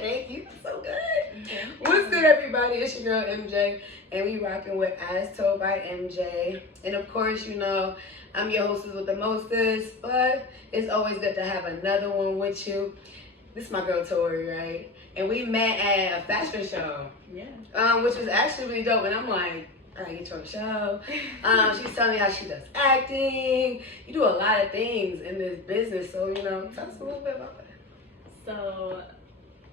Thank you. So good. What's good, everybody? It's your girl MJ, and we rocking with As Told by MJ. And of course, you know, I'm your hostess with the mostest, but it's always good to have another one with you. This is my girl Tori, right? And we met at a fashion show. Yeah. Which was actually really dope. And I'm like, I gotta get you on the show. She's telling me how she does acting. You do a lot of things in this business, so you know, tell us a little bit about that. So,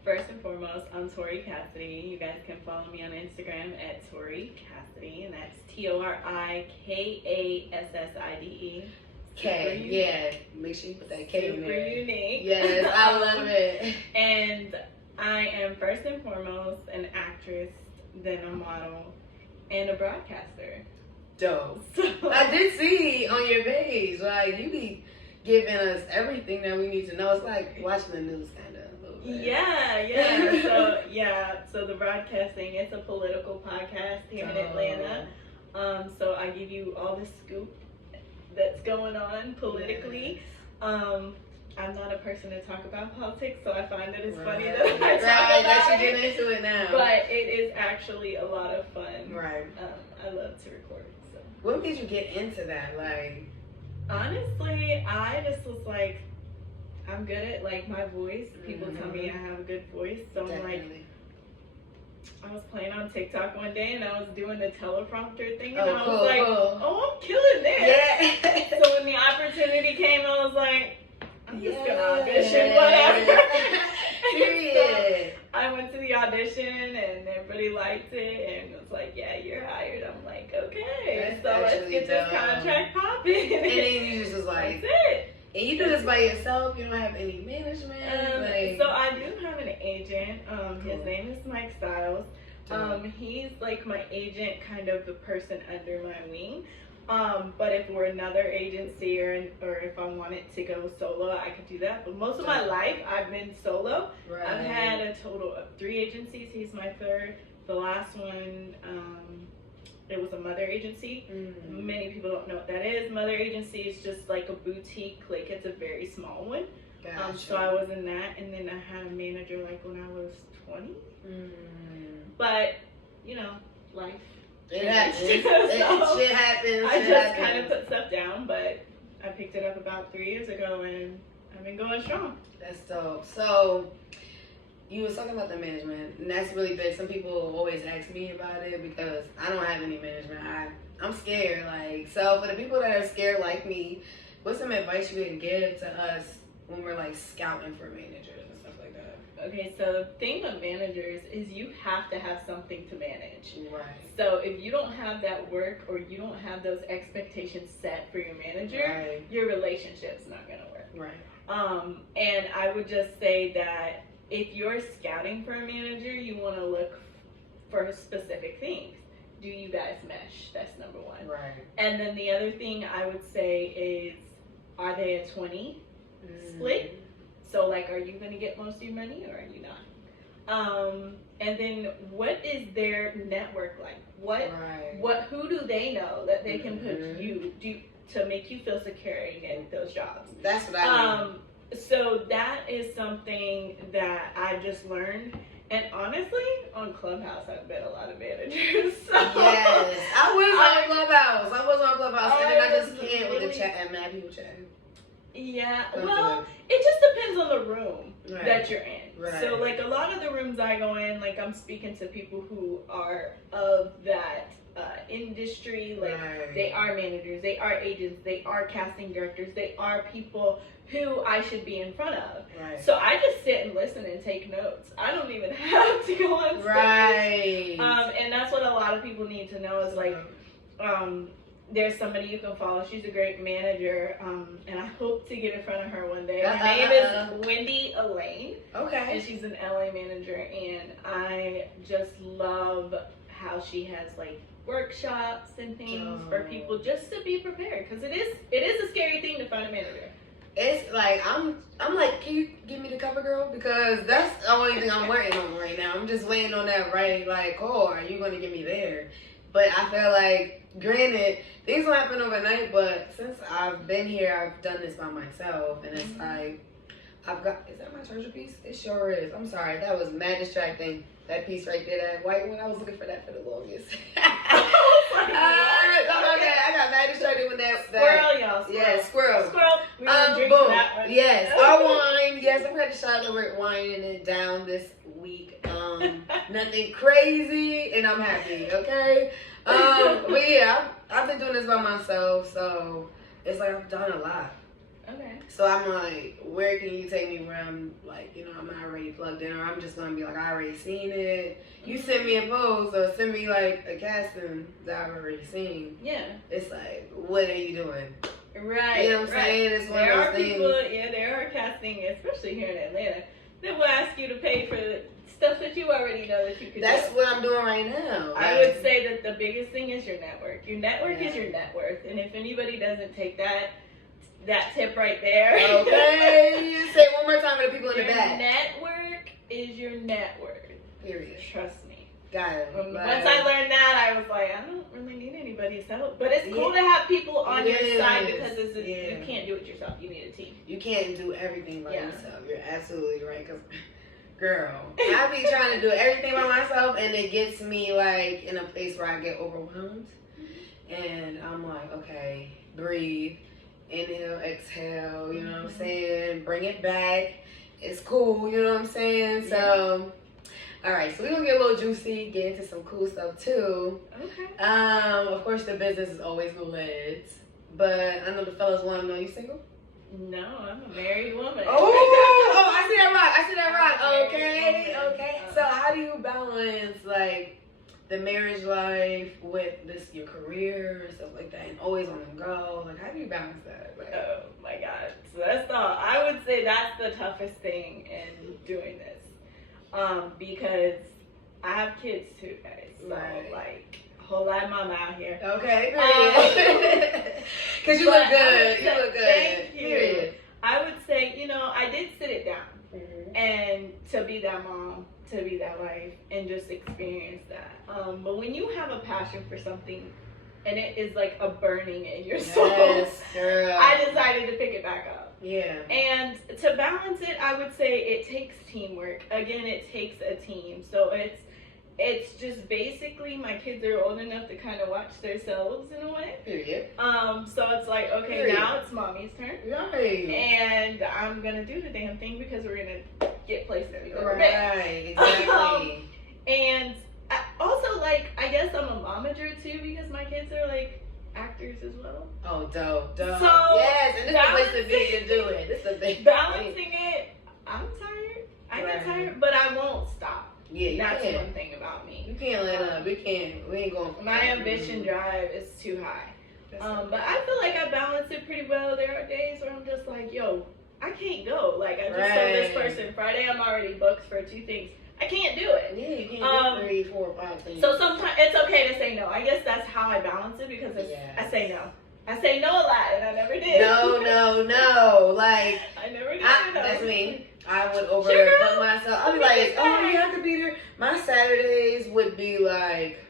first and foremost, I'm Tori Cassidy. You guys can follow me on Instagram at Tori Cassidy, and that's TORIKASSIDE. K, yeah. Make sure you put that K in there. Super unique. Yes, I love it. And I am first and foremost an actress, then a model, and a broadcaster. Dope. So, I did see on your page, like, you be giving us everything that we need to know. It's like watching the news, kind of. Yeah. So the broadcasting, it's a political podcast here in Atlanta. So I give you all the scoop that's going on politically. Yes. I'm not a person to talk about politics, so I find that it's funny that Right. I talk Right, about that you it. get into it now. But it is actually a lot of fun. Right. I love to record. So What made you get into that? Like, honestly, I just was like, I'm good at like my voice. People tell me I have a good voice, so I'm like, definitely. I was playing on TikTok one day and I was doing the teleprompter thing, and Oh, I was cool, like, cool. oh, I'm killing this. Yeah. So when the opportunity came, I was like, I'm just gonna Yeah. audition, whatever. Period. So I went to the audition and everybody liked it and was like, yeah, you're hired. I'm like, okay, That's so let's actually get this dope. contract popping. And then you just was like, That's it. and you do this by yourself? You don't have any management? Like, So I do have an agent. His Cool. name is Mike Styles. dope. He's like my agent, kind of the person under my wing. But if we're another agency or if I wanted to go solo, I could do that. But most of my life, I've been solo. Right. I've had a total of 3 agencies. He's my third. The last one, it was a mother agency. Many people don't know what that is. Mother agency is just like a boutique, like it's a very small one. Gotcha. So I was in that, and then I had a manager like when I was 20. But you know, life. It happens. So Shit happens. I Shit just kind happens. of put stuff down, but I picked it up about 3 years ago, and I've been going strong. That's dope. So, you was talking about the management, and that's really big. Some people always ask me about it because I don't have any management. I'm scared. Like, so for the people that are scared like me, what's some advice you can give to us when we're like scouting for managers and stuff like that? Okay, so the thing with managers is you have to have something to manage. Right. So if you don't have that work or you don't have those expectations set for your manager, Right. your relationship's not gonna work. Right. And I would just say that if you're scouting for a manager, you want to look for specific things. Do you guys mesh? That's number one. Right. And then the other thing I would say is, are they a 20 split? So like, are you going to get most of your money or are you not? And then what is their network like? Who do they know that they can put you to make you feel secure and get those jobs? That's what I mean. So that is something that I just learned. And honestly, on Clubhouse, I've met a lot of managers. So Yes. I was on Clubhouse. And then I just can't with really- the chat and mad people chatting. Yeah, That's well, it. it just depends on the room Right. that you're in. Right. So, like, a lot of the rooms I go in, like, I'm speaking to people who are of that industry. Like, Right. they are managers, they are agents, they are casting directors, they are people who I should be in front of. Right. So I just sit and listen and take notes. I don't even have to go on stage. Right. And that's what a lot of people need to know is, like, there's somebody you can follow. She's a great manager, and I hope to get in front of her one day. Her name is Wendy Elaine, Okay. and she's an LA manager, and I just love how she has like workshops and things for people just to be prepared, because it is a scary thing to find a manager. It's like I'm like, can you give me the cover girl? Because that's the only thing I'm waiting on right now. I'm just waiting on that right like, oh, are you gonna get me there? But I feel like, granted, things don't happen overnight, but since I've been here, I've done this by myself, and it's like, I've got, is that my treasure piece? It sure is. I'm sorry, that was mad distracting. That piece right there, that white one, I was looking for that for the longest. I got mad distracted with that. Squirrel, y'all. Squirrel. Yeah, squirrel. Squirrel. We're gonna drink boom. that one. Yes, our wine. Yes, I'm going to shout over wining it down this week. Nothing crazy, and I'm happy, okay? But yeah, I've been doing this by myself, so it's like I've done a lot. Okay. So I'm like, where can you take me where I'm like, I'm already plugged in, or I'm just gonna be like, I already seen it. You send me a post or send me like a casting that I've already seen. Yeah. It's like, what are you doing? Right. You know what I'm saying? It's one of those things. There are casting, especially here in Atlanta, that will ask you to pay for stuff that you already know that you could do. That's what I'm doing right now. I would say that the biggest thing is your network. Your network is your net worth, and if anybody doesn't take that tip right there. Okay. Say it one more time for the people in the back. Your network is your net worth. Period. Trust me. Got it. Once I learned that, I was like, I don't really need anybody's help. But it's cool to have people on your side because you can't do it yourself. You need a team. You can't do everything by yourself. You're absolutely right. Because, girl, I be trying to do everything by myself, and it gets me like in a place where I get overwhelmed. And I'm like, okay, breathe. Inhale, exhale, you know what I'm saying? Bring it back. It's cool, you know what I'm saying? So, all right, so we're going to get a little juicy, get into some cool stuff too. Okay. Of course, the business is always lit. But I know the fellas want to know, you single? No, I'm a married woman. Oh, I see that rock. Okay. So how do you balance, like, the marriage life with your career and stuff like that, and always on the go? Like, how do you balance that? Like, oh my God. So I would say that's the toughest thing in doing this. Because I have kids too, guys. So like, whole lot of mama out here. Okay, because you look good. You look good. Thank you. Period. I would say, I did sit it down and to be that mom, to be that wife, and just experience that. But when you have a passion for something and it is like a burning in your soul, girl. I decided to pick it back up. Yeah. And to balance it, I would say it takes teamwork. Again, it takes a team. So it's just basically my kids are old enough to kind of watch themselves in a way. Period. So it's like, okay, now it's mommy's turn. Right. And I'm going to do the damn thing because we're going to get places that we go. Right, exactly. And also, like, I guess I'm a momager too because my kids are like actors as well. Oh, dope. So yes, and this is the place to be to do it. This is the thing. Balancing it, I'm tired. I get tired, but I won't stop. Yeah, that's one thing about me. You can't let up. We ain't going. My ambition drive is too high. But I feel like I balance it pretty well. There are days where I'm just like, yo, I can't go. Like, I just told this person Friday I'm already booked for 2 things. I can't do it. Yeah, you can't do 3, 4, 5 things. So sometimes it's okay to say no. I guess that's how I balance it because I say no. I say no a lot, and I never did. No. Like, I never did. That's me. I would overbook myself. I'd be like, oh yeah, I could be there. My Saturdays would be like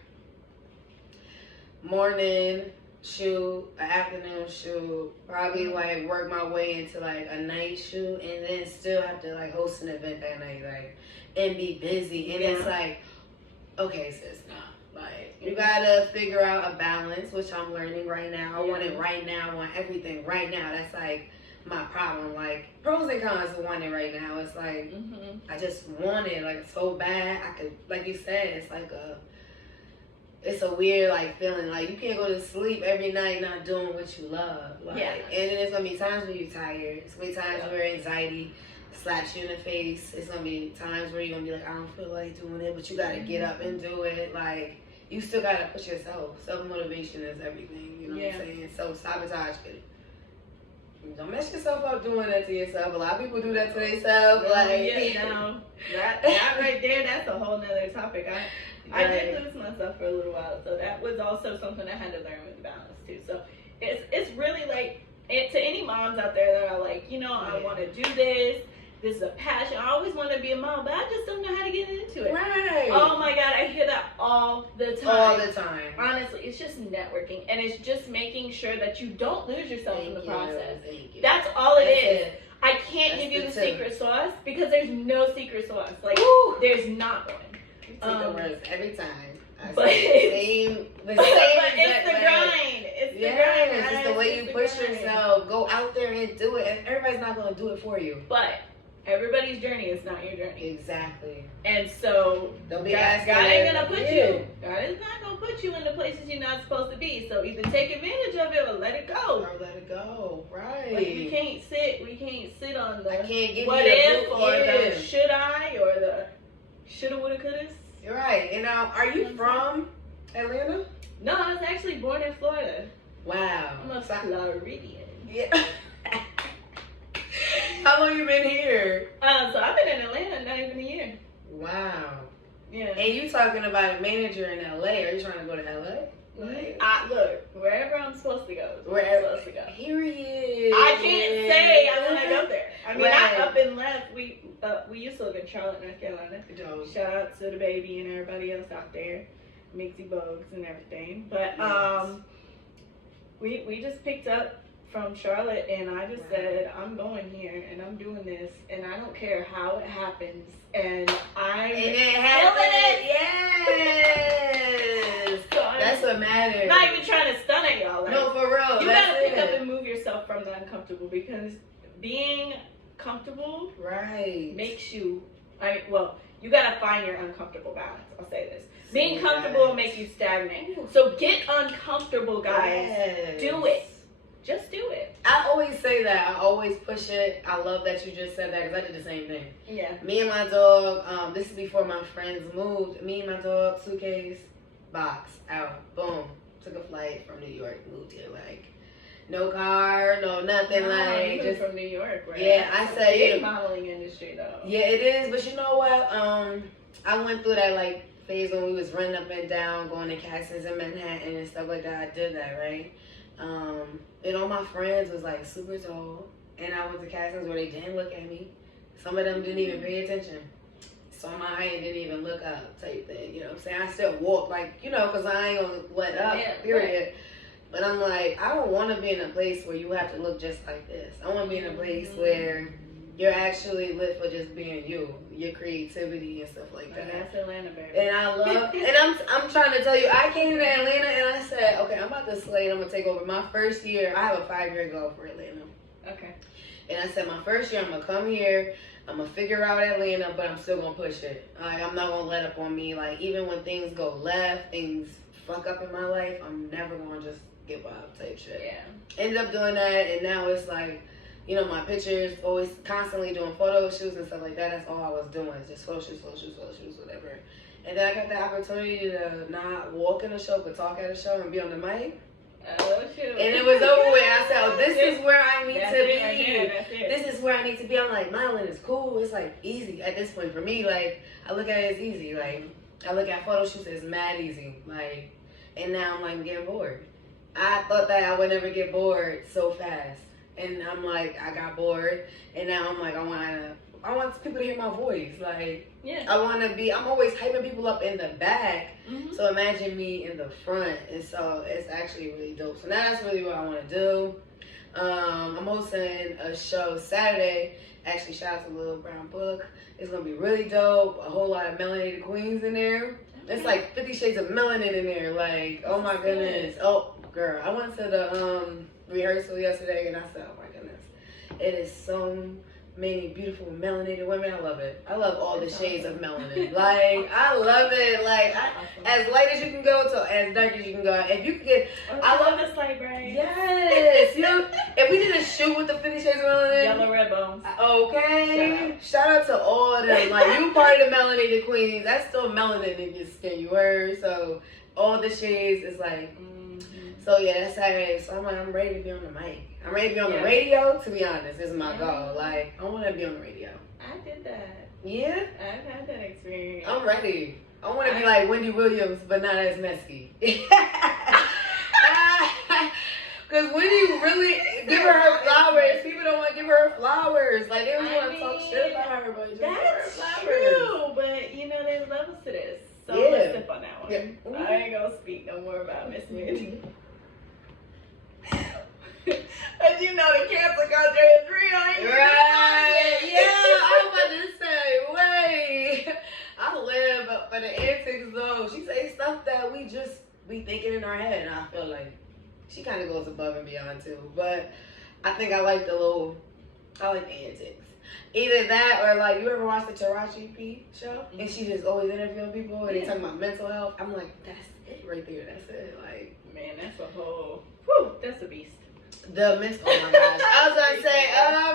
morning shoot, an afternoon shoot, probably like work my way into like a night shoot, and then still have to like host an event that night, like, and be busy. And it's like, okay, sis, nah. Like, you gotta figure out a balance, which I'm learning right now. I want it right now. I want everything right now. That's like my problem. Like, pros and cons of wanting right now. It's like, I just want it like so bad. I could, like you said, it's a weird like feeling. Like, you can't go to sleep every night not doing what you love. Like, and then there's gonna be times when you're tired. It's gonna be times where anxiety slaps you in the face. It's gonna be times where you're gonna be like, I don't feel like doing it, but you gotta get up and do it. Like, you still gotta push yourself. Self-motivation is everything, you know what I'm saying? Self-sabotage. Don't mess yourself up doing that to yourself. A lot of people do that to themselves. That right there, that's a whole nother topic. I did lose myself for a little while, so that was also something I had to learn with balance too. So it's really like, to any moms out there that are like, I want to do this. This is a passion. I always want to be a mom, but I just don't know how to get into it. Right. Oh my God, I hear that all the time. All the time. Honestly, it's just networking, and it's just making sure that you don't lose yourself in the process. Thank you. That's all it is. I can't That's give you the the tip. secret sauce because there's no secret sauce. Like, Woo! there's not one. You take the words every time. I But say the same but exact it's the way. grind. It's the Yes, grind. it's the guys. way It's you the push grind. yourself. Go out there and do it. And everybody's not going to do it for you. But everybody's journey is not your journey. Exactly. And so Don't be God asking. ain't gonna put Yeah. you. God is not gonna put you in the places you're not supposed to be. So either take advantage of it or let it go. Or let it go. Right. Like we can't sit on the I can't give what you if or yeah. the should I or the shoulda woulda couldas. You're right. And now, are you from Atlanta? No, I was actually born in Florida. Wow. I'm a Floridian. Yeah. How long you been here? So I've been in Atlanta not even a year. Wow. Yeah. And you talking about a manager in LA? Are you trying to go to LA? Like, Look, wherever I'm supposed to go. Wherever. I'm supposed to go. Here he is. I can't say I want to go there. I mean, Right. I up and left. We used to live in Charlotte, North Carolina. Dope. Shout out to the baby and everybody else out there, Mixie Bugs and everything. But Yes. we just picked up from Charlotte, and I just said I'm going here and I'm doing this, and I don't care how it happens, and I'm And it feeling happened. it. Yes. So I'm That's what matters. not even trying to stun at y'all. Like, No, for real. you That's gotta pick it. up and move yourself from the uncomfortable, because being comfortable Right. makes you. You gotta find your uncomfortable balance. I'll say this: being comfortable will make you stagnate. So get uncomfortable, guys. Yes. Do it. Just do it. I always say that. I always push it. I love that you just said that because I did the same thing. Yeah. Me and my dog, this is before my friends moved. Me and my dog, suitcase, box, out, boom. Took a flight from New York, moved here. Like, no car, no nothing. Like, just just from New York, right? Yeah, I That's a say, big you know, modeling industry though. yeah, it is. But you know what? I went through that like phase when we was running up and down, going to castings in Manhattan and stuff like that. I did that, right? And all my friends was like super tall, and I went to castings where they didn't look at me. Some of them didn't even pay attention. Saw my height and didn't even look up, type thing. You know what I'm saying? I still walked like, you know, because I ain't gonna let up, Yeah, period. right. But I'm like, I don't want to be in a place where you have to look just like this. I want to be in a place where you're actually lit for just being you, your creativity and stuff like And that. that's Atlanta, baby. And I love, and I'm trying to tell you, I came to Atlanta and I said, okay, I'm about to slay, I'm gonna take over. My first year, I have a 5-year goal for Atlanta. Okay. And I said, my first year, I'm gonna come here, I'm gonna figure out Atlanta, but I'm still gonna push it. Like, I'm not gonna let up on me. Like, even when things go left, things fuck up in my life, I'm never gonna just give up type shit. Yeah. Ended up doing that, and now it's like, you know, my pictures, always constantly doing photo shoots and stuff like that. That's all I was doing, just photo shoots, whatever. And then I got the opportunity to not walk in a show, but talk at a show and be on the mic. Oh, shoot. And it was over with. I said, oh, this is where I need That's to it be. right there, that's it. This is where I need to be. I'm like, modeling is cool. It's like easy at this point for me. Like, I look at it as easy. Like, I look at photo shoots as mad easy. Like, and now I'm like, I'm getting bored. I thought that I would never get bored so fast. And I'm like, I got bored. And now I'm like, I want people to hear my voice. Like, Yeah. I want to be, I'm always hyping people up in the back. Mm-hmm. So imagine me in the front. And so it's actually really dope. So now that's really what I want to do. I'm hosting a show Saturday. Actually, shout out to Little Brown Book. It's going to be really dope. A whole lot of melanated queens in there. It's like 50 shades of melanin in there. Like, oh my goodness. Oh, girl. I went to the rehearsal yesterday and I said, oh my goodness. It is so many beautiful melanated women. I love it. I love all the shades of melanin. Like, I love it. Like, as light as you can go to as dark as you can go. If you could get, I love this light bright. yes. You know, if we did a shoot with the 50 shades of melanin. Yellow red bones. Okay. Shout out to all of them. Like, you part of the melanated queens. That's still melanin in your skin. You heard? So all the shades is like. So yeah, that's Saturday. So I'm ready to be on the mic. I'm ready to be on the radio. To be honest, this is my goal. Like, I want to be on the radio. I did that. Yeah. I've had that experience. I'm ready. I want to be like Wendy Williams, but not as messy. Because Wendy really give her flowers. People don't want to give her flowers. Like, they just want to talk shit about her, but just give her That's flowers. true, but you know there's levels to this. So Yeah. let's sip on that one. Yeah. I ain't gonna speak no more about Miss Wendy. But you know the cancer culture is real. Right. Yeah, I was about to say, wait. I live for the antics though. She say stuff that we just be thinking in our head, and I feel like she kind of goes above and beyond too. But I think I like the antics. Either that or like, you ever watch the Taraji P show? And she just always interviewing people and they talking about mental health. I'm like, that's it right there. That's it. Like, man, that's a whole, that's a beast. The mental, oh my gosh. I was gonna say,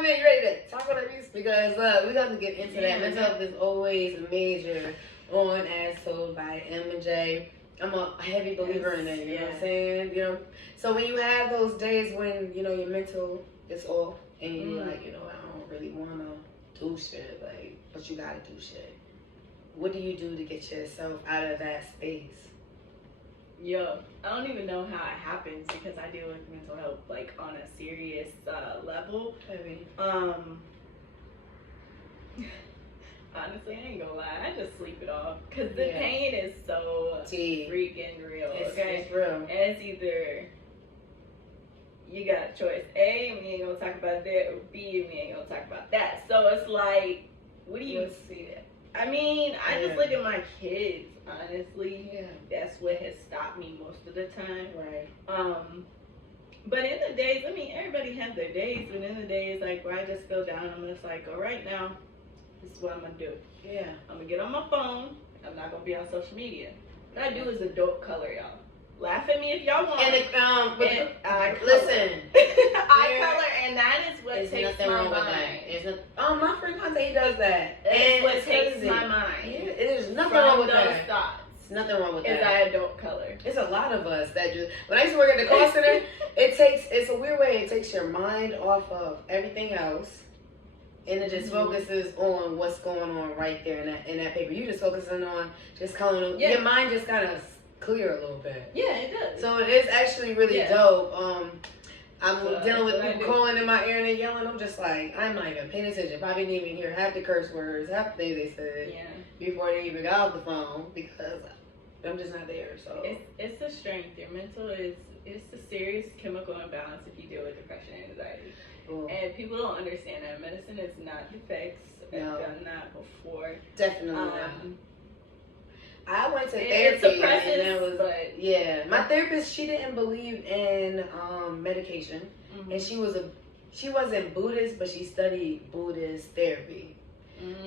man, you ready to talk about that beast? Because we're gonna get into that. Mental health is always major on As Told by MJ. I'm a heavy believer in that, you know what I'm saying? You know, so when you have those days when, you know, your mental is off and you like, you know, I don't really wanna do shit, like, but you gotta do shit. What do you do to get yourself out of that space? Yo, I don't even know how it happens because I deal with mental health like on a serious level. Heavy. Honestly, I ain't gonna lie, I just sleep it off because the pain is so freaking real. It's real. And it's either you got a choice: A, we ain't gonna talk about that, or B, we ain't gonna talk about that. So it's like, what do you see that? I mean, I just look at my kids, honestly. Yeah. That's what has stopped me most of the time. Right. But in the days, I mean, everybody has their days, but in the days, like, where I just feel down, I'm just like, all right, now, this is what I'm gonna do. Yeah. I'm gonna get on my phone. I'm not gonna be on social media. What I do is adult color, y'all. Laugh at me if y'all want. And listen. Eye color, and that is what takes my mind. My friend Conte, he does that. And what takes my mind. Yeah, there's nothing wrong with that. Thoughts. Nothing wrong with that. Is I adult color. It's a lot of us that just, when I used to work at the call center, it's a weird way, it takes your mind off of everything else. And it just focuses on what's going on right there in that paper. You just focusing on just calling. Your mind just kind of clear a little bit. Yeah, it does. So it's actually really dope. I'm dealing with people calling in my ear and they yelling. I'm just like, I'm not even paying attention. Probably didn't even hear half the curse words, half the things they said before they even got off the phone because I'm just not there. So it's a strength. Your mental it's a serious chemical imbalance if you deal with depression and anxiety. And people don't understand that medicine is not the fix. I've done that before. Definitely not. I went to therapy and that was my therapist, she didn't believe in medication. And she wasn't Buddhist, but she studied Buddhist therapy.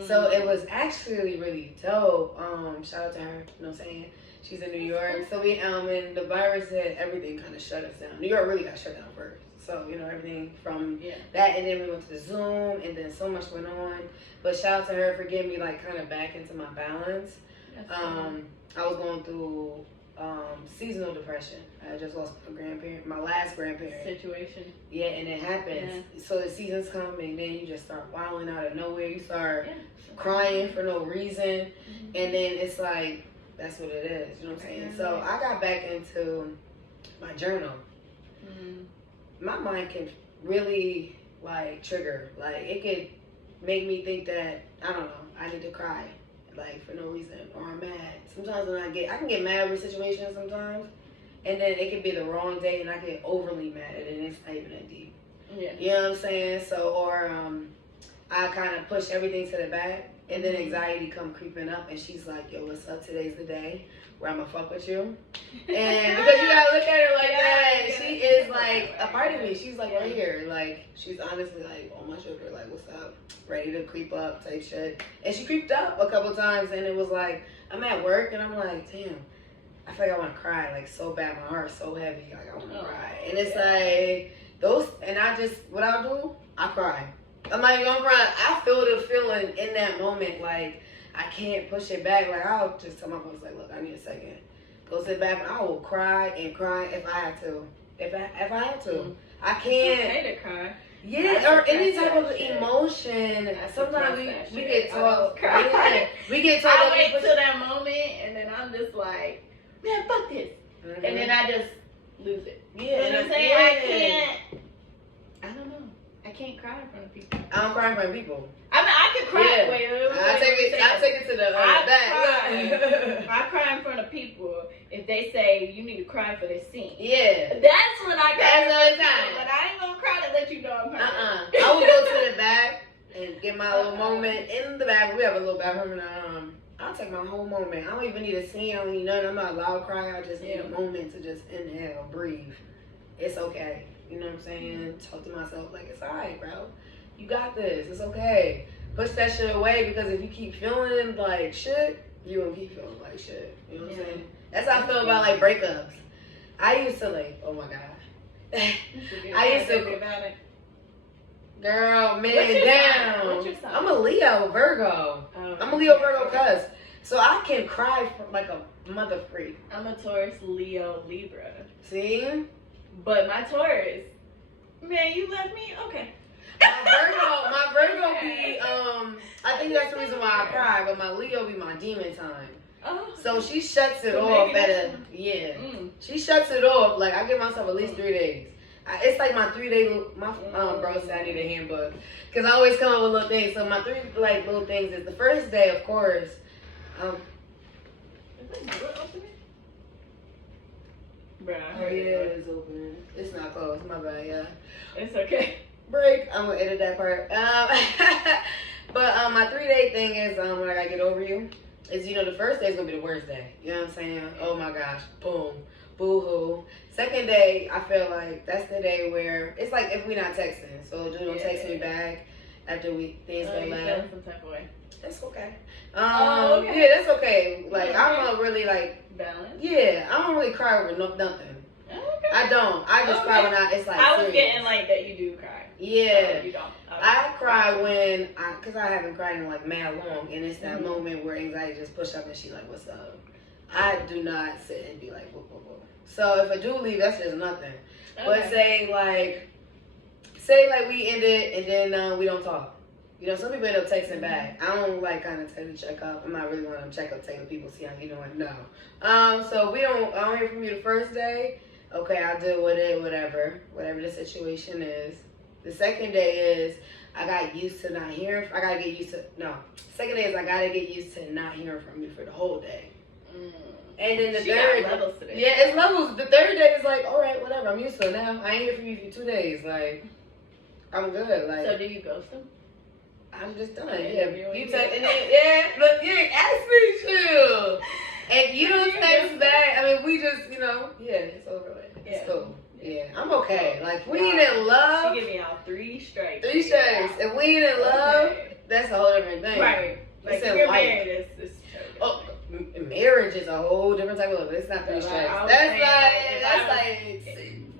So it was actually really dope. Shout out to her, you know what I'm saying? She's in New York. So we and the virus had everything kind of shut us down. New York really got shut down first. So, you know, everything from that, and then we went to the Zoom, and then so much went on. But shout out to her for getting me like kind of back into my balance. I was going through seasonal depression. I just lost my last grandparent. Situation. Yeah, and it happens. So the seasons come, and then you just start wilding out of nowhere. You start crying for no reason, and then it's like, that's what it is. You know what I'm saying? So I got back into my journal. My mind can really like trigger. Like it could make me think that, I don't know, I need to cry. Like for no reason, or I'm mad. Sometimes when I can get mad over situations sometimes, and then it could be the wrong day and I get overly mad and it's not even that deep. You know what I'm saying? So, or I kind of push everything to the back, and then anxiety come creeping up, and she's like, yo, what's up? Today's the day where I'm gonna fuck with you. And because you gotta look at her like that, she is like a part of me. She's like right here, like she's honestly like on my shoulder, like what's up, ready to creep up type shit. And she creeped up a couple times, and it was like I'm at work and I'm like, damn, I feel like I want to cry like so bad. My heart's so heavy, like I want to cry. And it's like those, and what I'll do, I cry. I'm not even gonna cry. I feel the feeling in that moment, like I can't push it back. Like I'll just tell my boss, like, look, I need a second. Go sit back, and I will cry and cry if I have to. If I have to, I can't. It's okay to cry. Yeah, or any type of emotion. Sometimes we get told. Yeah, we get told. I wait till that moment, and then I'm just like, man, fuck this, and then I just lose it. Yeah, you know what I'm saying? I don't know. I can't cry in front of people. I don't cry in front of people. I mean, I can cry. Yeah. Wait, I take it to the back. I cry in front of people if if they say you need to cry for this scene, Yeah. that's when I cry. That's the time. But I ain't gonna cry to let you know I'm hurt. I would go to the back and get my little moment in the bathroom. We have a little bathroom, and I'll take my whole moment. I don't even need a scene. I don't need nothing. I'm not loud crying. I just need a moment to just inhale, breathe. It's okay. You know what I'm saying? Talk to myself like, it's alright, bro. You got this. It's okay. Push that shit away, because if you keep feeling like shit, you gonna keep feeling like shit. You know what I'm saying? That's how I feel about like breakups. I used to like, oh my god. I used to about it. Girl, man, What's your down. sign? What's your sign? I'm a Leo, Virgo. Oh, I'm a Leo, Virgo, cuz. So I can cry for like a mother freak. I'm a Taurus, Leo, Libra. See? But my Taurus, man, you left me? Okay. My Virgo be, I think that's the reason why I cry, but my Leo be my demon time. Oh. So she shuts it So off maybe at that's she shuts it off. Like, I give myself at least 3 days. It's like my 3-day, my bro said I need a handbook. Because I always come up with little things. So my 3 like little things is the first day, of course. Is that door opening? Bruh, I Oh heard yeah, it. it's open. It's not closed. My bad, yeah. It's okay. Break. I'm gonna edit that part. But my 3-day thing is when I gotta get over you. Is the first day is gonna be the worst day. You know what I'm saying? Oh my gosh, boom, boo hoo. Second day, I feel like that's the day where it's like if we not texting. So dude don't text me back after things go You left. felt some type of way. That's okay. Okay. Yeah, that's okay. Like I don't really like. Balance. Yeah, I don't really cry over nothing. Okay. I don't. I just cry when it's like. I was serious. getting like that. You do cry. Yeah. You don't. I cry when because I haven't cried in like mad long, and it's that moment where anxiety just push up and she like, "What's up?" I do not sit and be like, "Whoa, whoa, whoa." So if I do leave, that's just nothing. Okay. But say like we ended and then we don't talk. Some people end up texting back. I don't like kind of tell check up. I'm not really one of them check up taking people see how you doing. No. So I don't hear from you the first day. Okay, I'll deal with it. Whatever the situation is. The second day is I got used to not hearing. Second day is I gotta get used to not hearing from you for the whole day. And then the third, levels to this. Yeah, it's levels. The third day is like, all right, whatever. I'm used to it now. I ain't hear from you for 2 days. Like, I'm good. Like, so do you ghost them? I'm just done. Yeah, you text and then look, you ain't asked me to. If you don't text back, I mean, we just, it's over with. It's cool. Yeah, I'm okay. Like, we ain't in love. She give me out 3 strikes. 3 strikes. If we ain't in love, that's a whole different thing. Right. Like, it's if in you're life. married, it's marriage is a whole different type of love. It's not 3 strikes. That's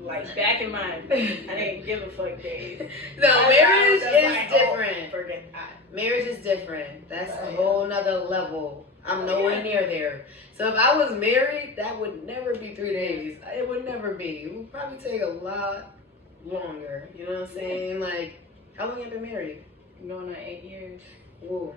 like back in my, I didn't give a fuck days. No, marriage is different. Oh, forget that. Marriage is different. That's a whole nother level. I'm nowhere near there. So if I was married, that would never be 3 days. It would never be. It would probably take a lot longer. You know what I'm saying? Like, how long have you been married? Going on 8 years. Whoa.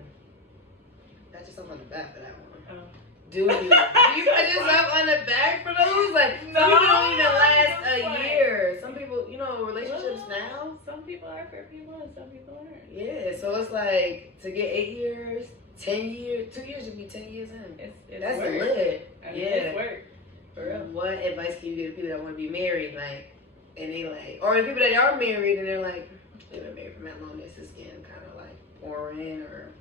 Pat yourself on the back for that one. Oh. Do you? Do you pat yourself on the back for those? Like, some people don't even last a year. Some people, relationships now. Some people are for a few months, some people aren't. Yeah, so it's like, to get 8 years, 10 years, 2 years, you'd be 10 years in. It's That's work. lit. I mean, it's work. For real. What advice can you give to people that want to be married, like, and they like, or the people that are married and they're like, they've been married for that long, this is getting kind of like boring, or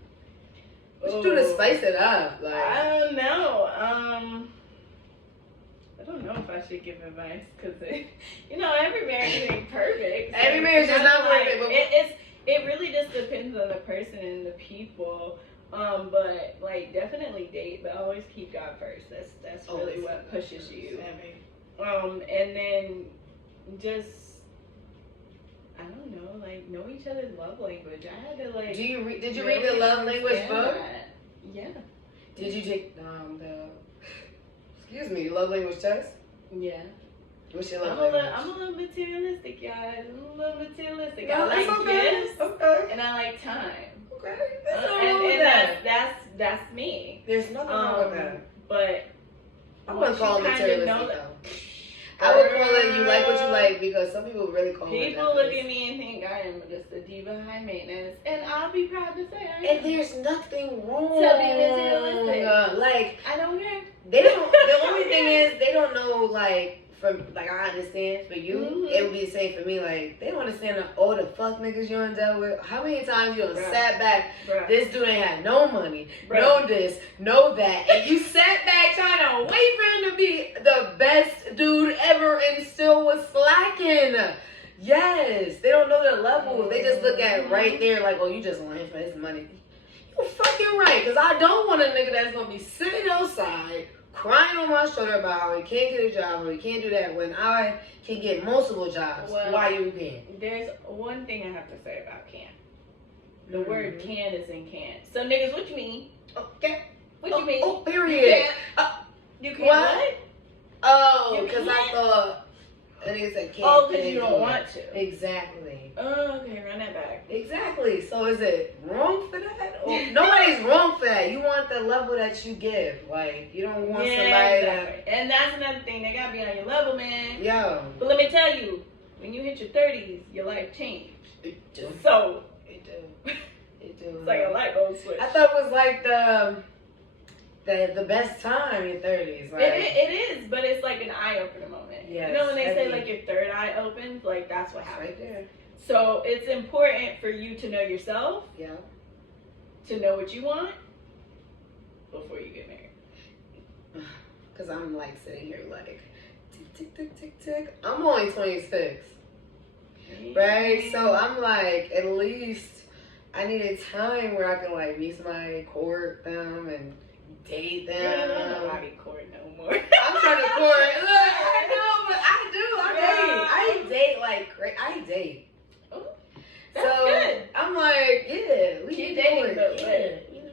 what you do to spice it up? Like, I don't know. I don't know if I should give advice because, every marriage ain't perfect. So every marriage is not perfect, but it really just depends on the person and the people. But like definitely date, but always keep God first. That's really what pushes you. And then just I don't know, like know each other's love language. I had to like. Did you read the love language book? That. Yeah. Did you take the love language test? Yeah. What's your love language? I'm a little materialistic, guys. I'm a little materialistic. No, I like gifts, okay. and I like time. Okay. And that's me. There's nothing wrong with that. But I wouldn't call it materialistic though. I would call it you like what you like, because some people really call it that. People look at me and think I am just a diva high maintenance, and I'll be proud to say I am. And there's nothing wrong. To be materialistic. Like, I don't care. They don't. The only thing is they don't know like. From like I understand for you, it would be the same for me. Like they don't understand all the fuck niggas you done dealt with. How many times you done sat back? Bruh. This dude ain't had no money, no this, no that, and you sat back trying to wait for him to be the best dude ever, and still was slacking. Yes, they don't know their levels. They just look at right there like, oh, you just want him for his money. You fucking right, because I don't want a nigga that's gonna be sitting outside crying on my shoulder about how he can't get a job or he can't do that when I can get multiple jobs. Well, why you can't? There's one thing I have to say about can. The word can is in can. So niggas, what you mean? Okay. What you mean? Oh, period. You can't what? Oh, because I thought a nigga said can't. Oh, because you don't want to. Exactly. Oh, okay, run that back. Exactly. So is it wrong for that? Or, nobody's wrong for that. You want the level that you give. Like, you don't want somebody that... And that's another thing. They got to be on your level, man. Yo. But let me tell you, when you hit your 30s, your life changed. It do. So. It do. It do. It's like a light bulb switch. I thought it was like the best time in your 30s. Like, it is, but it's like an eye-opener moment. Yes, you know when they say like your third eye opens? Like that's what happens. Right there. So it's important for you to know yourself. Yeah. To know what you want before you get married. Because I'm like sitting here like, tick, tick, tick, tick, tick. I'm only 26. Right? So I'm like, at least I need a time where I can like meet somebody, court them, and date them. I don't know how to court no more. I'm trying to court. Look, I know, but I do. I date like great. I date. That's good. I'm like, yeah, we keep dating,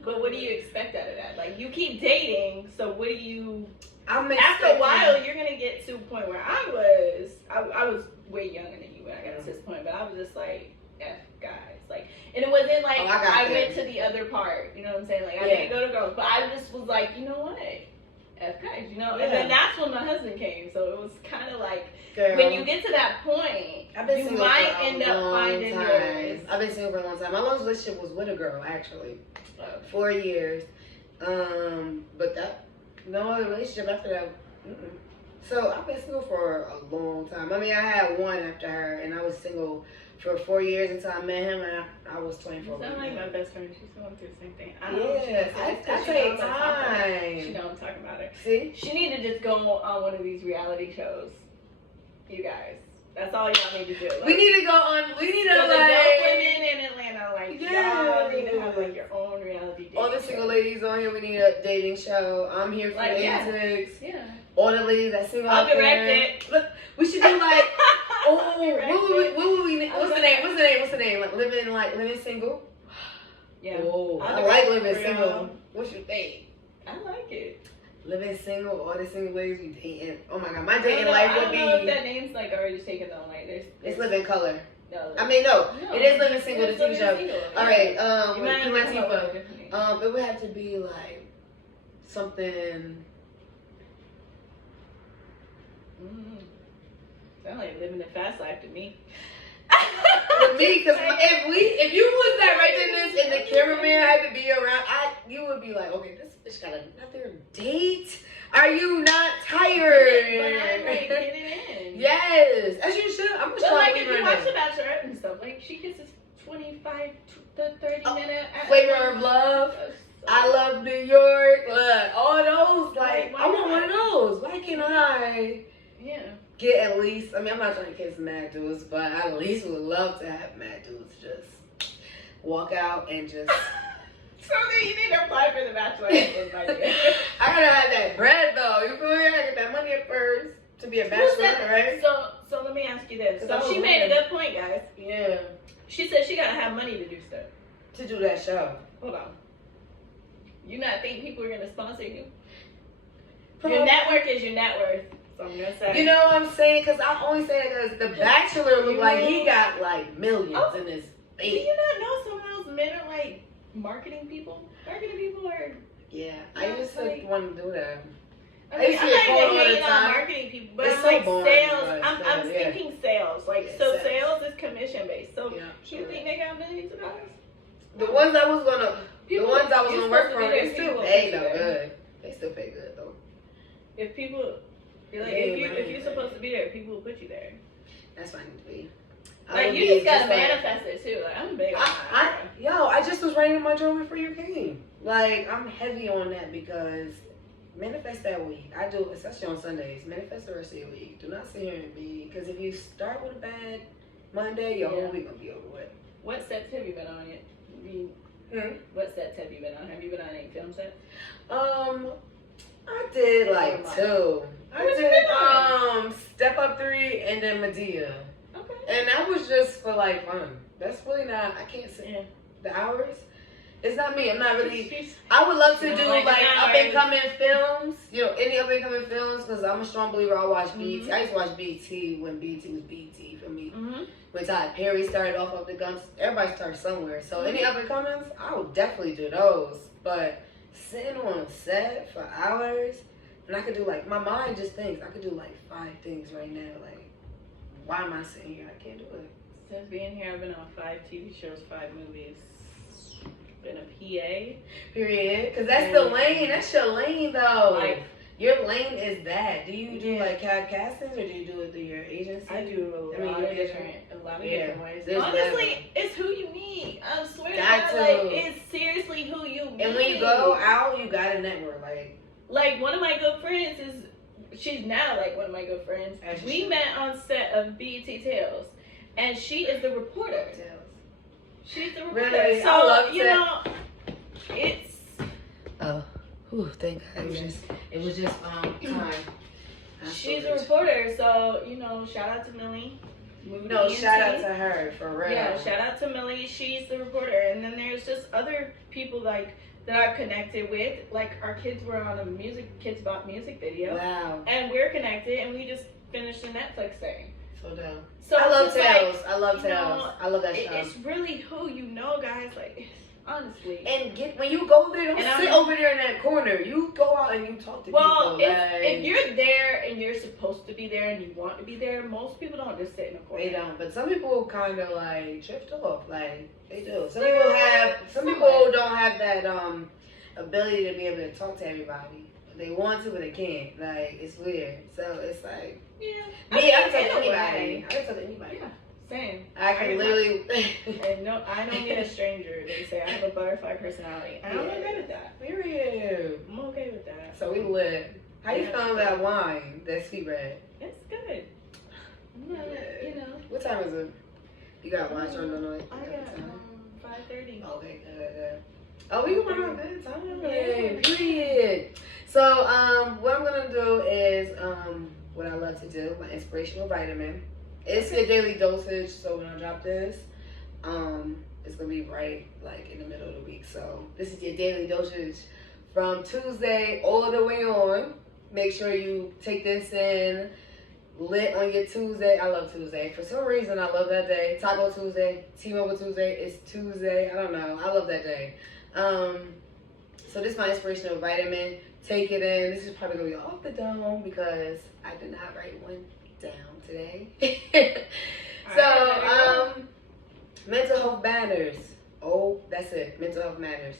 but what do you expect out of that? Like, you keep dating, so what do you? After a while, you're gonna get to a point where I was way younger than you when I got to this point, but I was just like, F guys, like, and it wasn't like I went to the other part, you know what I'm saying? Like, I didn't go to girls, but I just was like, you know what? F guys, you know? And then that's when my husband came, so it was kind of like, girl, when you get to that point, you might end up finding yours. I've been single for a long time. My longest relationship was with a girl, actually. 4 years. But no other relationship after that. So I've been single for a long time. I mean, I had one after her, and I was single for 4 years until I met him, and I was 24. You sound like my best friend. She's going through the same thing. I take time. She knows I'm talking about her. See? She need to just go on one of these reality shows. You guys. That's all y'all need to do. Like, we need to go on. We need to like. The women in Atlanta, like, y'all need to have like your own reality dating all the single ladies on here, we need a dating show. I'm here for the antics. Yeah. All the ladies that single I'll direct it. Look, we should do like, what would we what's the name? Like living single? Yeah. Oh, I like living single. What you think? I like it. Living single, all the single ladies we dating. Oh my god, my dating life would be. I don't know if that name's like already taken on. Like it's Living Color. No, I mean no, it is Living Single, the TV show. All right, it would have to be like something. Sound like living a fast life to me. With me, because if you was that right in this and the cameraman had to be around, you would be like, okay, this bitch got another date. Are you not tired? But I'm like, get it in. Yes, as you should. I'm just like if you watch The Bachelorette and stuff, like she gets this 25 to 30 minute Flavor of Love. I Love New York. Look, all those. Like I want one of those. Why can't I? Yeah. Get at least, I mean, I'm not trying to kiss mad dudes, but I at least would love to have mad dudes just walk out and just. So then you need to apply for The Bachelorette. I gotta have that bread though. You feel me? I gotta get that money at first to be a bachelor, right? So let me ask you this. So she made a good point, guys. Yeah. She said she gotta have money to do stuff. To do that show. Hold on. You not think people are gonna sponsor you? Your network is your net worth. So I'm gonna say. You know what I'm saying? Because I only say that because The Bachelor looked like he got like millions in his face. Do you not know some of those men are like marketing people? Marketing people are. Yeah, I used to want to do that. I mean, I'm not even hating on marketing people, but it's like boring, sales. I'm thinking sales. Like, so sales is commission based. So you think they got millions of dollars? The ones I was gonna work for, they still pay though good. They still pay good though. If people, like, if you're supposed to be there, people will put you there. That's fine to be. Like, you just gotta manifest it too. Like, I'm big on that. I just was writing my journal before you came. Like, I'm heavy on that because manifest that week. I do, especially on Sundays. Manifest the rest of your week. Do not sit here and be, because if you start with a bad Monday, your whole week gonna be over with. What sets have you been on yet? What sets have you been on? Have you been on any film sets? I did like two. I did Step Up 3 and then Medea. Okay. And that was just for like fun. That's really not, I can't say the hours. It's not me. I'm not really. I would love to do like up and coming films. You know, any up and coming films, because I'm a strong believer. I watch BT. I used to watch BT when BT was BT for me. When Todd Perry started off of the guns, everybody starts somewhere. So any up and comings, I would definitely do those. But sitting on set for hours, and I could do like, my mind just thinks I could do like 5 things right now. Like, why am I sitting here? I can't do it. Since being here, I've been on 5 TV shows, 5 movies. Been a PA. Period. Because that's the lane. That's your lane, though. Like, your lane is that. Do you do like castings, or do you do it through your agency? I do a lot of different ways. There's honestly, it's who you meet. I swear to God, God, like, it's seriously who you meet. And when you go out, you got a network. Like one of my good friends she's now like one of my good friends. We met on set of BET Tales, and she is the reporter. She's the reporter. Really? So, you know, it's... thank God. It was just time. She's a reporter, so, you know, shout out to Millie. No, shout out to her, for real. Yeah, shout out to Millie. She's the reporter. And then there's just other people, like, that I've connected with. Like, our kids were on a Kids Bop music video. Wow. And we're connected, and we just finished a Netflix thing. So dope. So I love Tales. Like, I love Tales. I love that show. It's really who you know, guys. Like, honestly. And when you go there, don't sit over there in that corner. You go out and you talk to people. Well, if you're there and you're supposed to be there and you want to be there, most people don't just sit in a corner. They don't. But some people kind of like drift off. Like, they do. Some people don't have that ability to be able to talk to everybody. They want to, but they can't. Like, it's weird. So it's like, me, I can talk to anybody. I can talk to anybody. Yeah, same. I can literally. And no, I don't need a stranger. They say I have a butterfly personality. I'm okay with that. Period. I'm okay with that. So we lit. How you feeling that wine? That sweet red? It's good. You know. What time is it? You got lunch or no? I got 5:30. Okay, good. Oh, we going on good time. Period. So, what I'm gonna do is what I love to do, my inspirational vitamin. It's a daily dosage, so when I drop this, it's gonna be right like in the middle of the week. So this is your daily dosage from Tuesday all the way on. Make sure you take this in lit on your Tuesday. I love Tuesday. For some reason, I love that day. Taco Tuesday, T-Mobile Tuesday, it's Tuesday. I don't know. I love that day. So this is my inspirational vitamin. Take it in. This is probably gonna be off the dome because I did not write one down today. So, mental health matters. Oh, that's it. Mental health matters.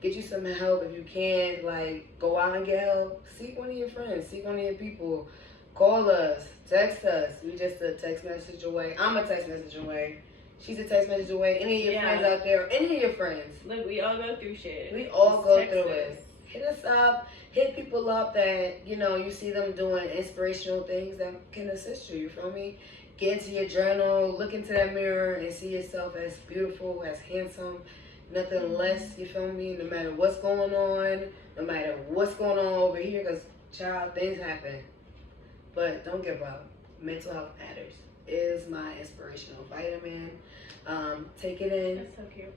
Get you some help if you can. Like, go out and get help. Seek one of your friends. Seek one of your people. Call us. Text us. We just a text message away. I'm a text message away. She's a text message away. Any of your friends out there, any of your friends. Look, we all go through shit. We all go through it. Hit us up. Hit people up that, you know, you see them doing inspirational things that can assist you. You feel me? Get into your journal. Look into that mirror and see yourself as beautiful, as handsome. Nothing less. You feel me? No matter what's going on. No matter what's going on over here. Because, child, things happen. But don't give up. Mental health matters. Is my inspirational vitamin. Take it in. That's so cute.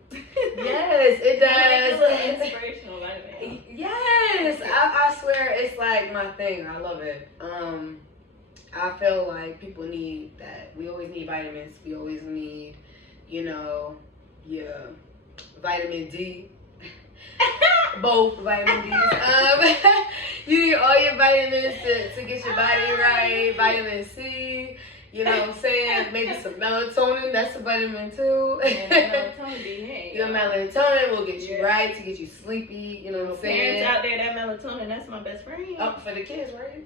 Yes, it does. Like a inspirational vitamin. Yes, I swear it's like my thing. I love it. I feel like people need that. We always need vitamins. We always need, you know, your vitamin D. Both vitamin D's. You need all your vitamins to get your body right. Vitamin C. You know what I'm saying? Maybe some melatonin. That's a vitamin too. Melatonin be hey. Your melatonin will get you right to get you sleepy. You know what I'm saying? Parents out there, that melatonin, that's my best friend. For the kids, right?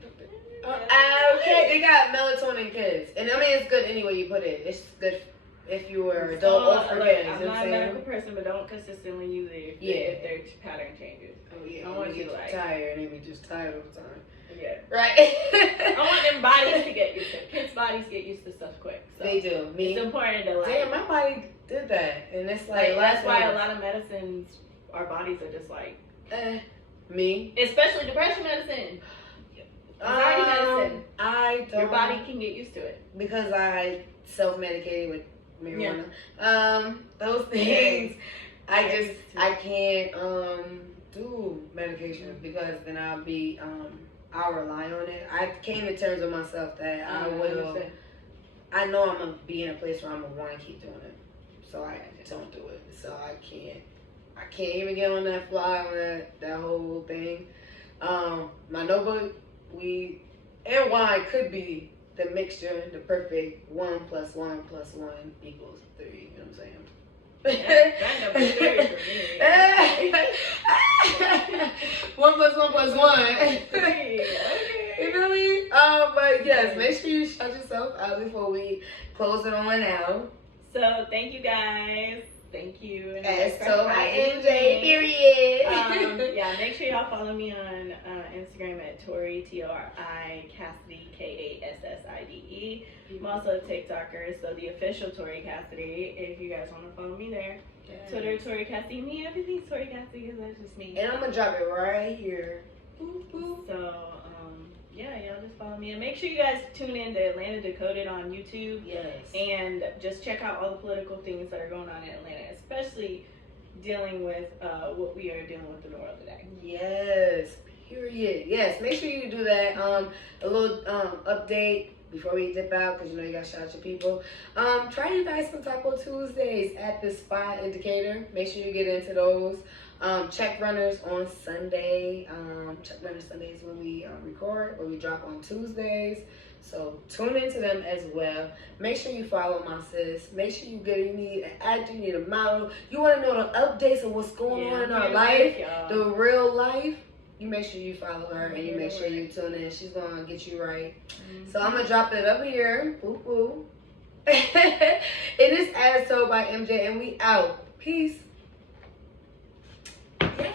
Okay, they got melatonin kids, and I mean it's good anyway you put it. It's good if you were adult or for kids. I'm not a medical person, but don't consistently use it if their pattern changes. Oh yeah, I want you to tired, and they be just tired all the time. Yeah. Right. I want their bodies to get used to it. Kids' bodies get used to stuff quick. So they do. Me. It's important to Damn, my body did that, and it's like that's why a lot of medicines, our bodies are just like. Me. Especially depression medicine. Anxiety medicine. I don't. Your body can get used to it because I self-medicated with marijuana. Yeah. Those things, I can't do medication because then I'll be I'll rely on it. I came to terms with myself that I know I'm gonna be in a place where I'm gonna want to keep doing it, so I don't do it. So I can't even get on that fly on that whole thing. My notebook, weed and wine could be the mixture, the perfect 1 + 1 + 1 = 3. You know what I'm saying? That number 3 for me. 1 + 1 + 1. 3. Okay. You feel me? But yes, make sure you shout yourself out before we close it on out. So thank you guys. Thank you. As told by MJ, period. Yeah, make sure y'all follow me on Instagram at tori, Tori, Kasside, Kasside. I'm also a TikToker, so the official Tori Kasside, if you guys want to follow me there. Yes. Twitter, Tori Kasside. Me, everything's Tori Kasside because that's just me. And I'm going to drop it right here. Boop, boop. So, yeah, y'all just follow me. And make sure you guys tune in to Atlanta Decoded on YouTube. Yes. And just check out all the political things that are going on in Atlanta, especially dealing with what we are dealing with in the world today. Yes, period. Yes, make sure you do that. A little update before we dip out, because you know you got to shout out your people. Try you guys some Taco Tuesdays at the Spot Indicator. Make sure you get into those. Check runners on Sunday. Check runners Sundays when we record, or we drop on Tuesdays. So tune into them as well. Make sure you follow my sis. Make sure you need an actor, you need a model. You want to know the updates of what's going on in our life, the real life. You make sure you follow her and you make sure you tune in. She's gonna get you right. Mm-hmm. So I'm gonna drop it over here. Boo boo. It is As Told by MJ, and we out. Peace. Yeah.